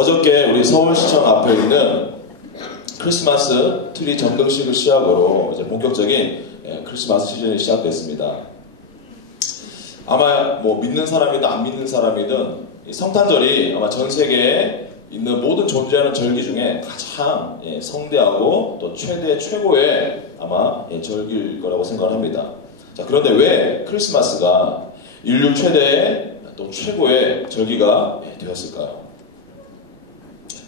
어저께 우리 서울시청 앞에 있는 크리스마스 트리 점등식을 시작으로 이제 본격적인 크리스마스 시즌이 시작됐습니다. 아마 뭐 믿는 사람이든 안 믿는 사람이든 성탄절이 아마 전 세계에 있는 모든 존재하는 절기 중에 가장 성대하고 또 최고의 아마 절기일 거라고 생각을 합니다. 자, 그런데 왜 크리스마스가 인류 최대의 또 최고의 절기가 되었을까요?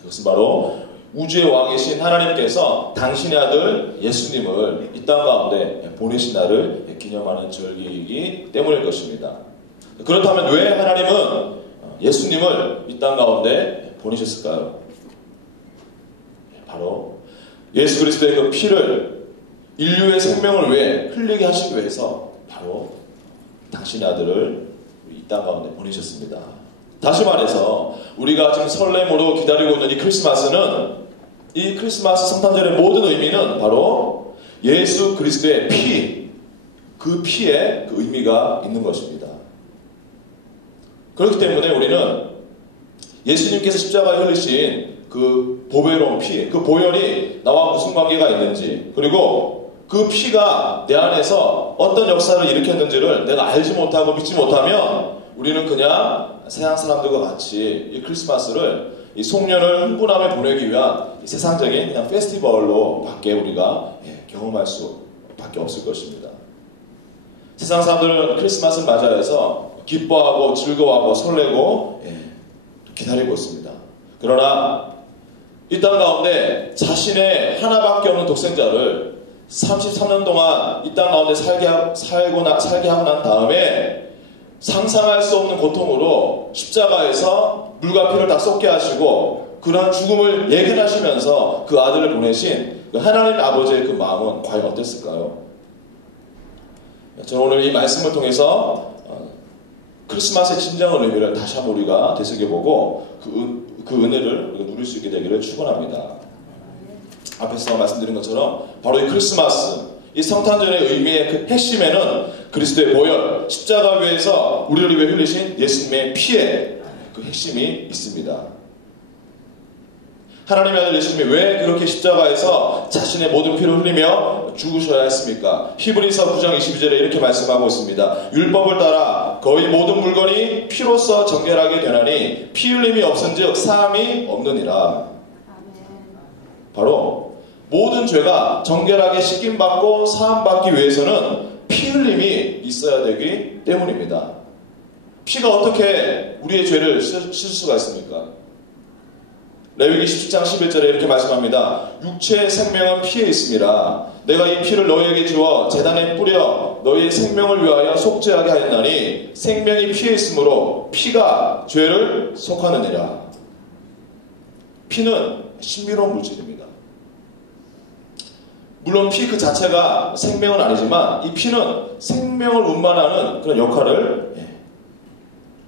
그것은 바로 우주의 왕이신 하나님께서 당신의 아들 예수님을 이 땅 가운데 보내신 날을 기념하는 절기이기 때문일 것입니다. 그렇다면 왜 하나님은 예수님을 이 땅 가운데 보내셨을까요? 바로 예수 그리스도의 그 피를 인류의 생명을 위해 흘리게 하시기 위해서 바로 당신의 아들을 이 땅 가운데 보내셨습니다. 다시 말해서 우리가 지금 설렘으로 기다리고 있는 이 크리스마스는, 이 크리스마스 성탄절의 모든 의미는 바로 예수 그리스도의 피, 그 피에 그 의미가 있는 것입니다. 그렇기 때문에 우리는 예수님께서 십자가에 흘리신 그 보배로운 피, 그 보혈이 나와 무슨 관계가 있는지, 그리고 그 피가 내 안에서 어떤 역사를 일으켰는지를 내가 알지 못하고 믿지 못하면 우리는 그냥 세상 사람들과 같이 이 크리스마스를 이 송년을 흥분함에 보내기 위한 세상적인 그냥 페스티벌로 밖에 우리가 경험할 수밖에 없을 것입니다. 세상 사람들은 크리스마스를 맞이해서 기뻐하고 즐거워하고 설레고 기다리고 있습니다. 그러나 이 땅 가운데 자신의 하나밖에 없는 독생자를 33년 동안 이 땅 가운데 살게 하고 난 다음에 상상할 수 없는 고통으로 십자가에서 물과 피를 다 쏟게 하시고 그러한 죽음을 예견하시면서 그 아들을 보내신 그 하나님 아버지의 그 마음은 과연 어땠을까요? 저는 오늘 이 말씀을 통해서 크리스마스의 진정한 의미를 다시 한번 우리가 되새겨보고 그 은혜를 우리가 누릴 수 있게 되기를 축원합니다. 앞에서 말씀드린 것처럼 바로 이 크리스마스, 이 성탄절의 의미의 그 핵심에는 그리스도의 보혈, 십자가 위에서 우리를 위해 흘리신 예수님의 피에 그 핵심이 있습니다. 하나님의 아들 예수님이 왜 그렇게 십자가에서 자신의 모든 피를 흘리며 죽으셔야 했습니까? 히브리서 9장 22절에 이렇게 말씀하고 있습니다. 율법을 따라 거의 모든 물건이 피로써 정결하게 되나니 피 흘림이 없은즉 사함이 없느니라. 바로 모든 죄가 정결하게 씻김받고 사함받기 위해서는 피 흘림이 있어야 되기 때문입니다. 피가 어떻게 우리의 죄를 씻을 수가 있습니까? 레위기 17장 11절에 이렇게 말씀합니다. 육체의 생명은 피에 있습니다. 내가 이 피를 너희에게 주어 제단에 뿌려 너희의 생명을 위하여 속죄하게 하였나니 생명이 피에 있으므로 피가 죄를 속하느니라. 피는 신비로운 물질입니다. 물론 피 그 자체가 생명은 아니지만 이 피는 생명을 운반하는 그런 역할을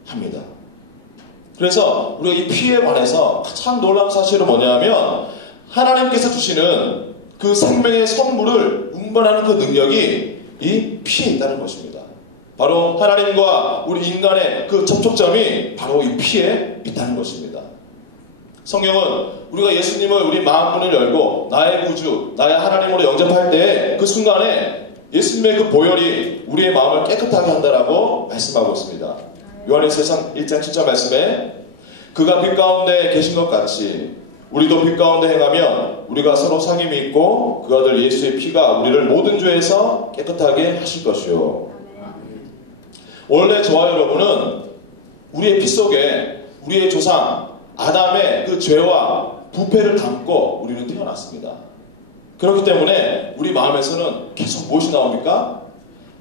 합니다. 그래서 우리가 이 피에 관해서 가장 놀라운 사실은 뭐냐면 하나님께서 주시는 그 생명의 선물을 운반하는 그 능력이 이 피에 있다는 것입니다. 바로 하나님과 우리 인간의 그 접촉점이 바로 이 피에 있다는 것입니다. 성경은 우리가 예수님을 우리 마음문을 열고 나의 구주, 나의 하나님으로 영접할 때 그 순간에 예수님의 그 보혈이 우리의 마음을 깨끗하게 한다라고 말씀하고 있습니다. 요한일서 1장 7절 말씀에 그가 빛 가운데 계신 것 같이 우리도 빛 가운데 행하면 우리가 서로 사귐이 있고 그 아들 예수의 피가 우리를 모든 죄에서 깨끗하게 하실 것이요. 원래 저와 여러분은 우리의 피 속에 우리의 조상 아담의 그 죄와 부패를 담고 우리는 태어났습니다. 그렇기 때문에 우리 마음에서는 계속 무엇이 나옵니까?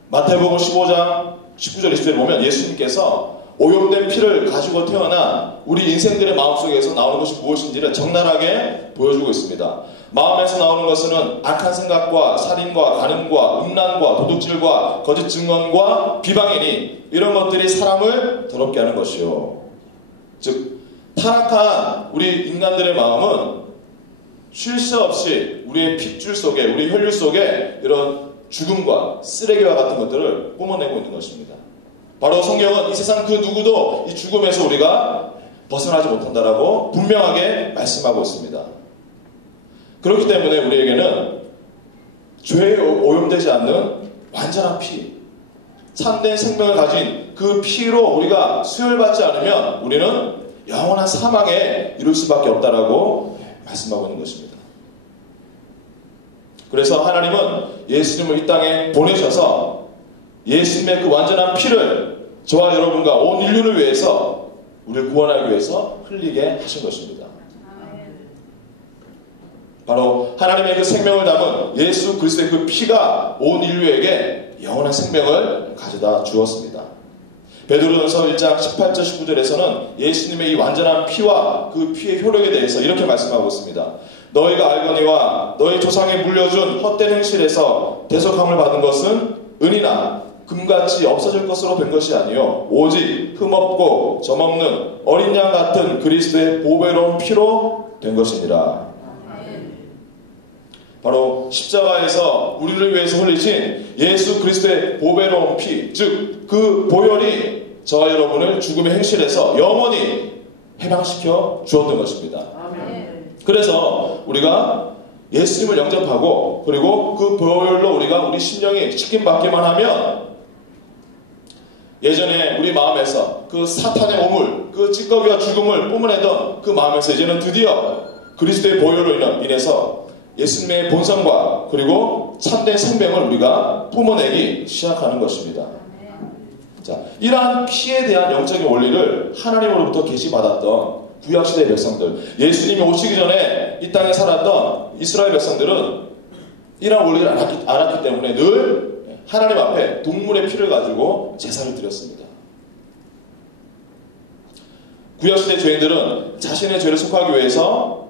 마태복음 15장 19절 20절에 보면 예수님께서 오염된 피를 가지고 태어난 우리 인생들의 마음속에서 나오는 것이 무엇인지를 적나라하게 보여주고 있습니다. 마음에서 나오는 것은 악한 생각과 살인과 간음과 음란과 도둑질과 거짓 증언과 비방이니 이런 것들이 사람을 더럽게 하는 것이요. 즉 타락한 우리 인간들의 마음은 쉴 새 없이 우리의 핏줄 속에, 우리 혈류 속에 이런 죽음과 쓰레기와 같은 것들을 뿜어내고 있는 것입니다. 바로 성경은 이 세상 그 누구도 이 죽음에서 우리가 벗어나지 못한다라고 분명하게 말씀하고 있습니다. 그렇기 때문에 우리에게는 죄에 오염되지 않는 완전한 피, 참된 생명을 가진 그 피로 우리가 수혈받지 않으면 우리는 영원한 사망에 이룰 수밖에 없다라고 말씀하고 있는 것입니다. 그래서 하나님은 예수님을 이 땅에 보내셔서 예수님의 그 완전한 피를 저와 여러분과 온 인류를 위해서 우리를 구원하기 위해서 흘리게 하신 것입니다. 바로 하나님의 그 생명을 담은 예수 그리스도의 그 피가 온 인류에게 영원한 생명을 가져다 주었습니다. 베드로전서 1장 18절 19절에서는 예수님의 이 완전한 피와 그 피의 효력에 대해서 이렇게 말씀하고 있습니다. 너희가 알거니와 너희 조상이 물려준 헛된 행실에서 대속함을 받은 것은 은이나 금같이 없어질 것으로 된 것이 아니요 오직 흠없고 점없는 어린 양 같은 그리스도의 보배로운 피로 된 것이니라. 바로 십자가에서 우리를 위해서 흘리신 예수 그리스도의 보배로운 피, 즉 그 보혈이 저와 여러분을 죽음의 행실에서 영원히 해방시켜 주었던 것입니다. 그래서 우리가 예수님을 영접하고 그리고 그 보혈로 우리가 우리 심령이 지킴받기만 하면 예전에 우리 마음에서 그 사탄의 오물, 그 찌꺼기와 죽음을 뿜어내던 그 마음에서 이제는 드디어 그리스도의 보혈로 인해서 예수님의 본성과 그리고 참된 생명을 우리가 뿜어내기 시작하는 것입니다. 자, 이러한 피에 대한 영적인 원리를 하나님으로부터 계시받았던 구약시대의 백성들, 예수님이 오시기 전에 이 땅에 살았던 이스라엘 백성들은 이러한 원리를 알았기 때문에 늘 하나님 앞에 동물의 피를 가지고 제사를 드렸습니다. 구약시대 죄인들은 자신의 죄를 속하기 위해서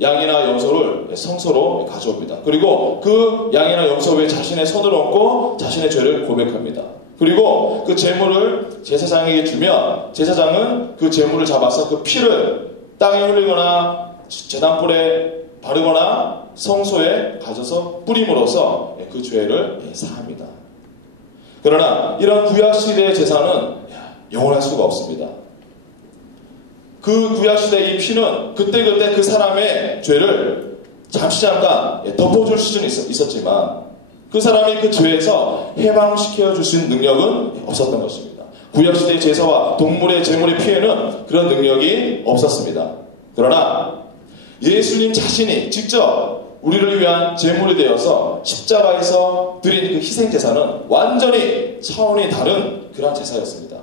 양이나 염소를 성소로 가져옵니다. 그리고 그 양이나 염소 위에 자신의 손을 얹고 자신의 죄를 고백합니다. 그리고 그 제물을 제사장에게 주면 제사장은 그 제물을 잡아서 그 피를 땅에 흘리거나 제단불에 바르거나 성소에 가져서 뿌림으로써 그 죄를 사합니다. 그러나 이런 구약시대의 제사는 영원할 수가 없습니다. 그 구약시대의 이 피는 그때그때 그 사람의 죄를 잠시 잠깐 덮어줄 수는 있었지만 그 사람이 그 죄에서 해방시켜 줄 수 있는 능력은 없었던 것입니다. 구약시대의 제사와 동물의 제물의 피에는 그런 능력이 없었습니다. 그러나 예수님 자신이 직접 우리를 위한 제물이 되어서 십자가에서 드린 그 희생제사는 완전히 차원이 다른 그런 제사였습니다.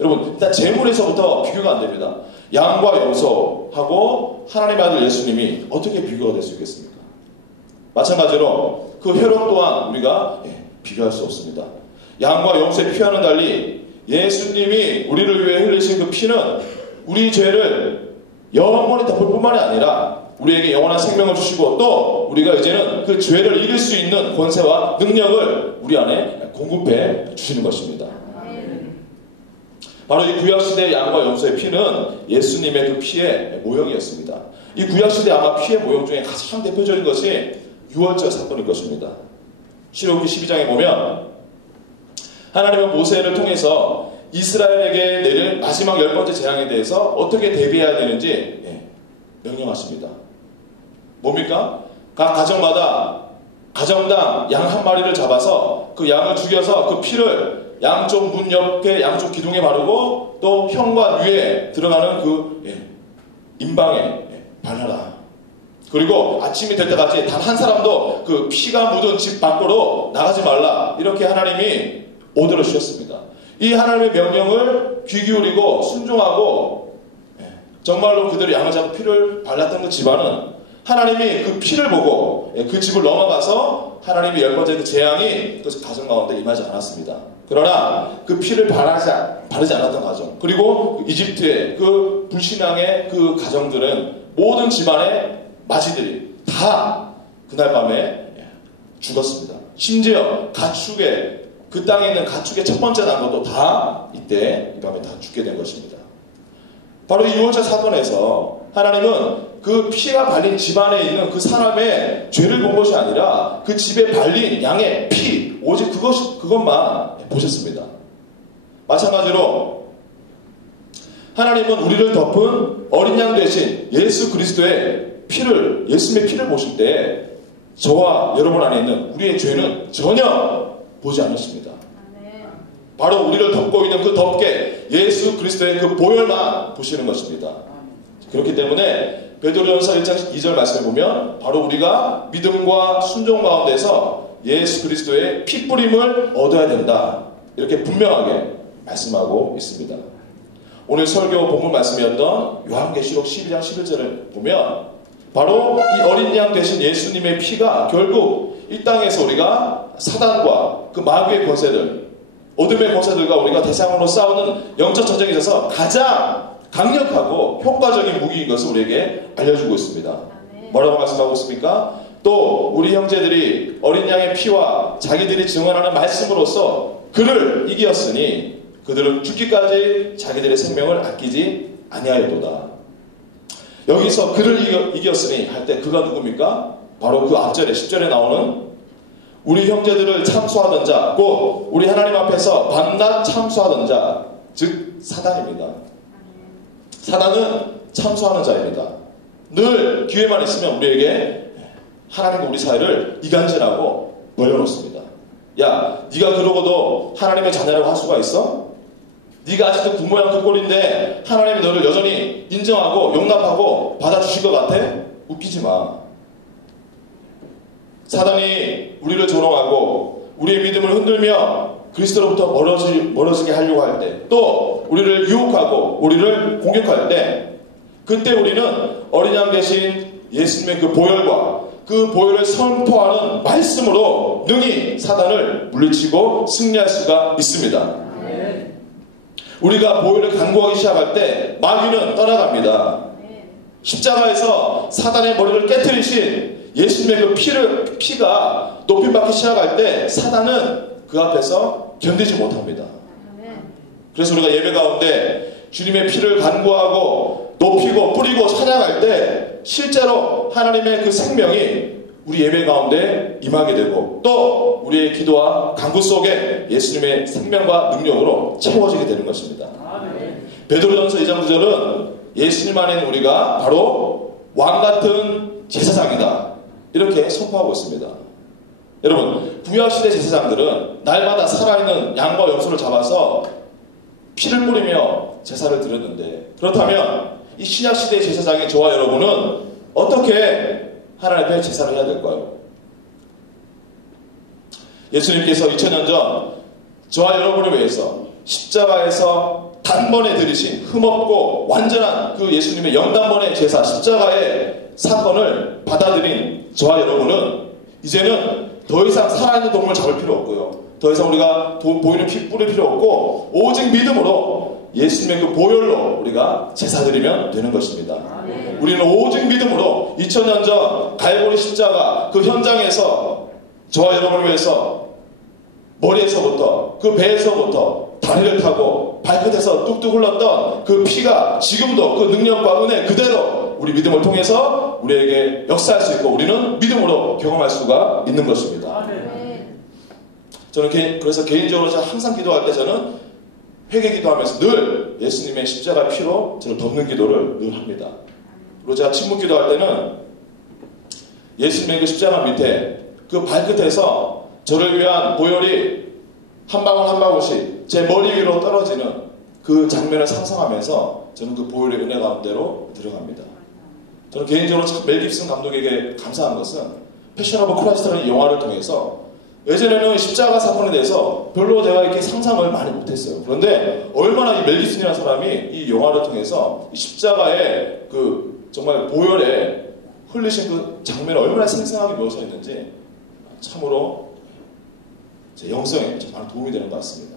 여러분, 일단 제물에서부터 비교가 안 됩니다. 양과 염소하고 하나님의 아들 예수님이 어떻게 비교가 될 수 있겠습니까? 마찬가지로 그 혈육 또한 우리가 비교할 수 없습니다. 양과 염소의 피와는 달리 예수님이 우리를 위해 흘리신 그 피는 우리 죄를 영원히 덮을 뿐만이 아니라 우리에게 영원한 생명을 주시고 또 우리가 이제는 그 죄를 이길 수 있는 권세와 능력을 우리 안에 공급해 주시는 것입니다. 바로 이 구약시대의 양과 염소의 피는 예수님의 그 피의 모형이었습니다. 이 구약시대 아마 피의 모형 중에 가장 대표적인 것이 유월절 사건일 것입니다. 신명기 12장에 보면 하나님은 모세를 통해서 이스라엘에게 내릴 마지막 10번째 재앙에 대해서 어떻게 대비해야 되는지 명령하십니다. 뭡니까? 각 가정마다 가정당 양 한 마리를 잡아서 그 양을 죽여서 그 피를 양쪽 문 옆에 양쪽 기둥에 바르고 또 현관 위에 들어가는 그 임방에 발라라. 그리고 아침이 될 때까지 단 한 사람도 그 피가 묻은 집 밖으로 나가지 말라. 이렇게 하나님이 오더를 주셨습니다. 이 하나님의 명령을 귀 기울이고 순종하고 정말로 그들이 양을 잡고 피를 발랐던 그 집안은 하나님이 그 피를 보고 그 집을 넘어가서 하나님이 10번째 그 재앙이 그 가정 가운데 임하지 않았습니다. 그러나 그 피를 바르지 않았던 가정, 그리고 이집트의 그 불신앙의 그 가정들은 모든 집안의 마지들이 다 그날 밤에 죽었습니다. 심지어 가축의 그 땅에 있는 가축의 첫 번째 난 것도 다 이때 이 밤에 다 죽게 된 것입니다. 바로 이 유월절 사건에서 하나님은 그 피가 발린 집안에 있는 그 사람의 죄를 본 것이 아니라 그 집에 발린 양의 피, 오직 그것만 보셨습니다. 마찬가지로 하나님은 우리를 덮은 어린 양 대신 예수 그리스도의 피를, 예수님의 피를 보실 때 저와 여러분 안에 있는 우리의 죄는 전혀 보지 않으십니다. 바로 우리를 덮고 있는 그 덮개, 예수 그리스도의 그 보혈만 보시는 것입니다. 그렇기 때문에 베드로전서 1장 2절 말씀을 보면 바로 우리가 믿음과 순종 가운데서 예수 그리스도의 핏뿌림을 얻어야 된다, 이렇게 분명하게 말씀하고 있습니다. 오늘 설교 본문 말씀이었던 요한계시록 12장 11절을 보면 바로 이 어린 양 되신 예수님의 피가 결국 이 땅에서 우리가 사단과 그 마귀의 권세들, 어둠의 권세들과 우리가 대상으로 싸우는 영적 전쟁에 있어서 가장 강력하고 효과적인 무기인 것을 우리에게 알려주고 있습니다. 뭐라고 말씀하고 있습니까? 또 우리 형제들이 어린 양의 피와 자기들이 증언하는 말씀으로써 그를 이기었으니 그들은 죽기까지 자기들의 생명을 아끼지 아니하였도다. 여기서 그를 이겼으니 할 때 그가 누굽니까? 바로 그 앞절에 10절에 나오는 우리 형제들을 참수하던 자, 곧 우리 하나님 앞에서 밤낮 참수하던 자, 즉 사단입니다. 사단은 참수하는 자입니다. 늘 기회만 있으면 우리에게 하나님과 우리 사이를 이간질하고 벌려놓습니다. 야, 네가 그러고도 하나님의 자녀라고 할 수가 있어? 네가 아직도 그 모양 그 꼴인데 하나님이 너를 여전히 인정하고 용납하고 받아주실 것 같아? 웃기지 마. 사단이 우리를 조롱하고 우리의 믿음을 흔들며 그리스도로부터 멀어지게 하려고 할 때, 또 우리를 유혹하고 우리를 공격할 때, 그때 우리는 어린 양 대신 예수님의 그 보혈과 그 보혈을 선포하는 말씀으로 능히 사단을 물리치고 승리할 수가 있습니다. 우리가 보혈을 간구하기 시작할 때 마귀는 떠나갑니다. 십자가에서 사단의 머리를 깨트리신 예수님의 그 피가 높임받기 시작할 때 사단은 그 앞에서 견디지 못합니다. 그래서 우리가 예배 가운데 주님의 피를 간구하고 높이고 뿌리고 찬양할 때 실제로 하나님의 그 생명이 우리 예배 가운데 임하게 되고 또 우리의 기도와 간구 속에 예수님의 생명과 능력으로 채워지게 되는 것입니다. 베드로전서 2장 9절은 예수님 안에 있는 우리가 바로 왕같은 제사장이다, 이렇게 선포하고 있습니다. 여러분, 구약시대 제사장들은 날마다 살아있는 양과 염소를 잡아서 피를 뿌리며 제사를 드렸는데, 그렇다면 이 신약시대의 제사장인 저와 여러분은 어떻게 하나님 앞에 제사를 해야 될까요? 예수님께서 2000년 전 저와 여러분을 위해서 십자가에서 단번에 들이신 흠없고 완전한 그 예수님의 영단번의 제사, 십자가의 사건을 받아들인 저와 여러분은 이제는 더 이상 살아있는 동물을 잡을 필요 없고요, 더 이상 우리가 보이는 피 뿌릴 필요 없고 오직 믿음으로 예수님의 그 보혈로 우리가 제사드리면 되는 것입니다. 우리는 오직 믿음으로 2000년 전 갈보리 십자가 그 현장에서 저와 여러분을 위해서 머리에서부터 그 배에서부터 다리를 타고 발끝에서 뚝뚝 흘렀던 그 피가 지금도 그 능력과 은혜 그대로 우리 믿음을 통해서 우리에게 역사할 수 있고 우리는 믿음으로 경험할 수가 있는 것입니다. 저는 그래서 개인적으로 항상 기도할 때 저는 회개 기도하면서 늘 예수님의 십자가 피로 저를 덮는 기도를 늘 합니다. 그리고 제가 침묵 기도할 때는 예수님의 그 십자가 밑에 그 발끝에서 저를 위한 보혈이 한 방울 한 방울씩 제 머리 위로 떨어지는 그 장면을 상상하면서 저는 그 보혈의 은혜 가운데로 들어갑니다. 저는 개인적으로 참 멜 깁슨 감독에게 감사한 것은 패션 오브 크라이스트라는 영화를 통해서 예전에는 십자가 사건에 대해서 별로 제가 이렇게 상상을 많이 못했어요. 그런데 얼마나 이 멜 깁슨이라는 사람이 이 영화를 통해서 이 십자가의 그 정말 보혈에 흘리신 그 장면을 얼마나 생생하게 묘사했는지 참으로 제 영성에 많은 도움이 되는 것 같습니다.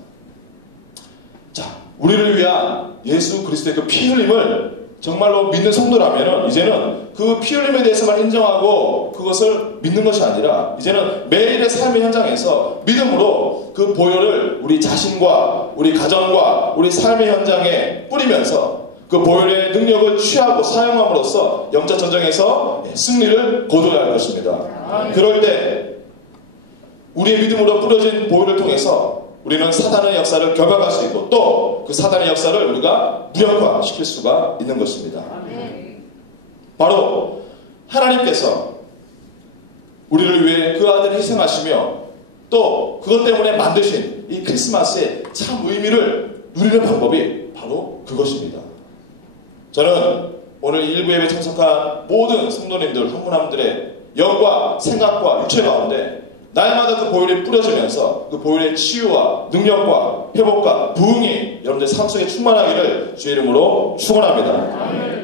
자, 우리를 위한 예수 그리스도의 그 피 흘림을 정말로 믿는 성도라면 이제는 그 피 흘림에 대해서만 인정하고 그것을 믿는 것이 아니라 이제는 매일의 삶의 현장에서 믿음으로 그 보혈을 우리 자신과 우리 가정과 우리 삶의 현장에 뿌리면서 그 보혈의 능력을 취하고 사용함으로써 영적 전쟁에서 승리를 거둬야 할 것입니다. 그럴 때 우리의 믿음으로 뿌려진 보혈을 통해서 우리는 사단의 역사를 결박할 수 있고 또 그 사단의 역사를 우리가 무력화시킬 수가 있는 것입니다. 바로 하나님께서 우리를 위해 그 아들을 희생하시며 또 그것 때문에 만드신 이 크리스마스의 참 의미를 누리는 방법이 바로 그것입니다. 저는 오늘 일부 예배 참석한 모든 성도님들, 한 분 한 분들의 영과 생각과 육체 가운데 날마다 그 보혈이 뿌려지면서 그 보혈의 치유와 능력과 회복과 부흥이 여러분들 삶 속에 충만하기를 주의 이름으로 축원합니다.